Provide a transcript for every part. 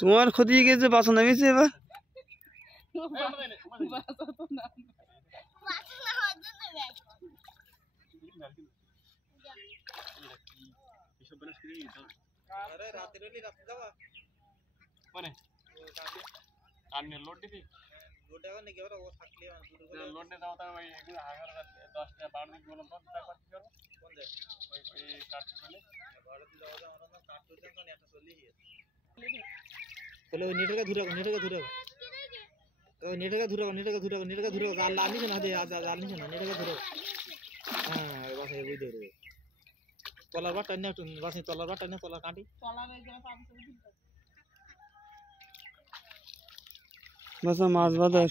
তোমার ক্ষতি গেছে বাসা নামিয়েছে এবার বাসা মাছ বাজার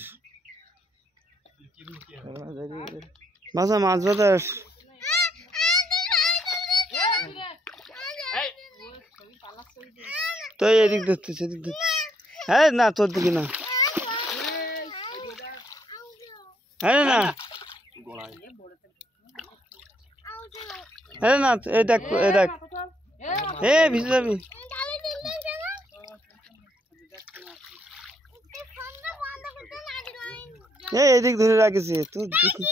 বাসা মাছ বাজার তো এদিক ধরতেছে এদিক ধরতে হ্যাঁ না তোর দিকে না হ্যাঁ না হ্যাঁ না এই দেখ এই দেখ হে ভিজে যাবি এদিক ধরে রাখেছি তোর দিকে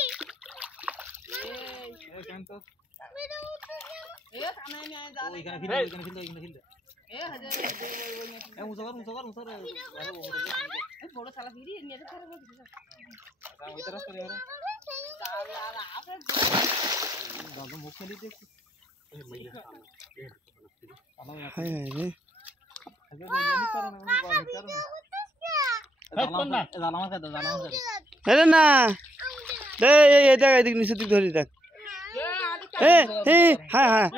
না দেখ এদিক নিচের দিক ধরি দেখ হ্যাঁ হ্যাঁ হ্যাঁ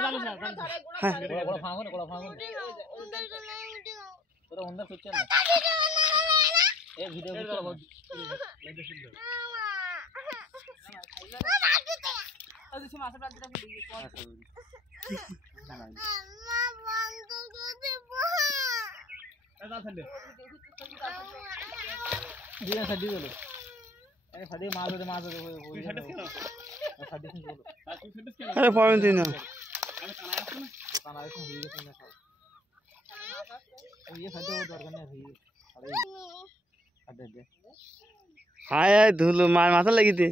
হায় ধুলো মার মাথা লাগিতে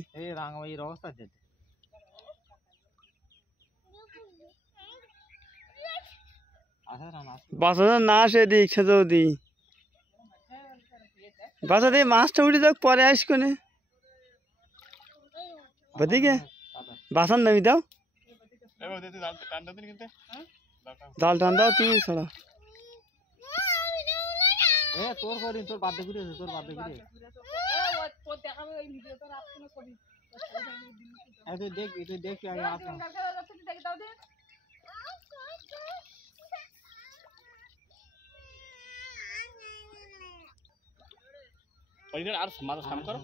বাসা না আসে দিক সেটাও দি বাসা দিয়ে মাছটা উঠে যাক পরে আস কোনে বদিকে বাসার নামি দাও জাল টান দাও তুমি ছাড়া তোর করি তোর বাদ ঘুরে তোর বাদ ঘুরে দেখ দেখ আর মাথা সাম করো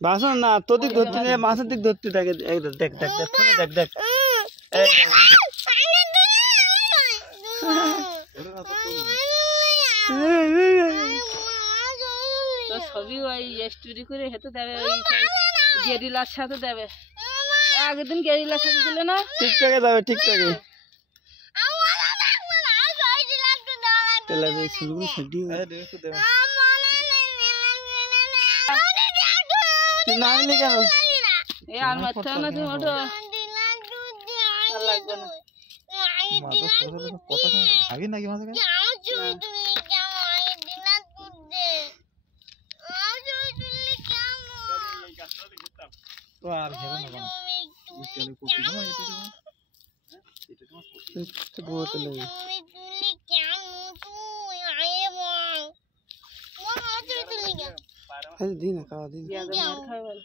বাসন না তোর দিক ধরতে নিয়ে মাছের দিক ধরতে থাকে দেখ দেখ দেখ দেখ দেখ ছবি ওই স্টোরি করে হেঁটে দেবে ওই গেরিলার সাথে দেবে আগের দিন গেরিলার সাথে দিলে না ঠিকঠাকে যাবে ঠিকঠাকে নামলি কেন আর মারতে না তুমি ওঠো আর লাগবে না ভাগি নাকি মাঝে তো আর ঘেরো না বহুত লাগে হ্যাঁ দিন না খাওয়া দিন পেঁয়াজের মার খাবে বলো